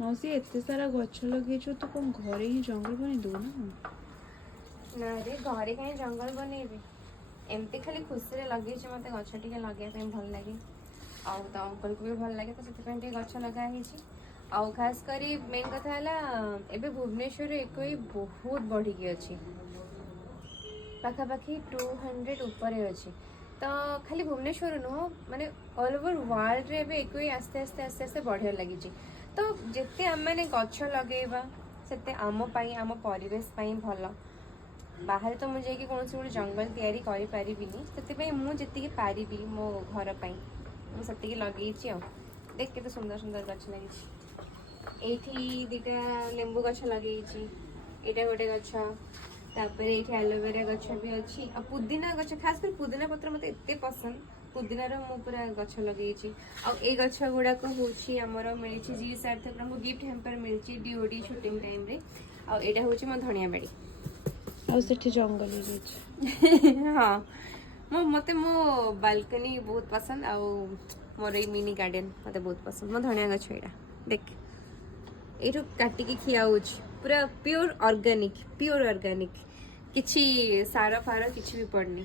मौसी एते सारा गछ लगे तो कौन घरे ही जंगल बने दो ना रे घरे कहीं जंगल बनेबी एमती खाली खुशी रे लगे मत गछ टे लगे भल लगे आउ तो अंकल को भी भल लगे तो से गछ लगाई आउ खास करी मेन कथा है भुवनेश्वर एक बहुत बढ़िकी अच्छी पाखापाखि 200 ऊपर अच्छी तो खाली भुवनेश्वर नुह माने ऑल ओवर वर्ल्ड रे एक आस्ते आस्ते आस्ते आस्ते बढ़िया लगी तो जिते आम मैंने गछ लगेबा सेते आम पाई आम परिवेश पाई भल बाहर तो मुझे कि कौन गोटे जंगल तैयारी करि परिबिनी से मुझे पारि मो घर पाई मुझे लगे देख के सुंदर सुंदर गछ लगी ये दीटा लेंबू गछ लगे यहाँ गोटे गछ तापर ये एलोवेरा गछ भी अच्छी आ पुदीना गछ खास कर पुदीना पत्र मत एत पसंद पुदीनार मु पूरा गछ लगे आ गछ गुड़ाक होमर मिली जी सार्थक गिफ्ट हेम्पर मिली डीओडी शूटिंग टाइम रे आईटा हूँ मो धनिया बाड़ी जंगल हाँ मत मो बालकनी बहुत पसंद आ मोर ये मिनी गार्डन मत बहुत पसंद मो धनिया गछ यहाँ देख यू काटिकी खिया पूरा प्योर ऑर्गेनिक किसी सार फार किसी भी पड़नी।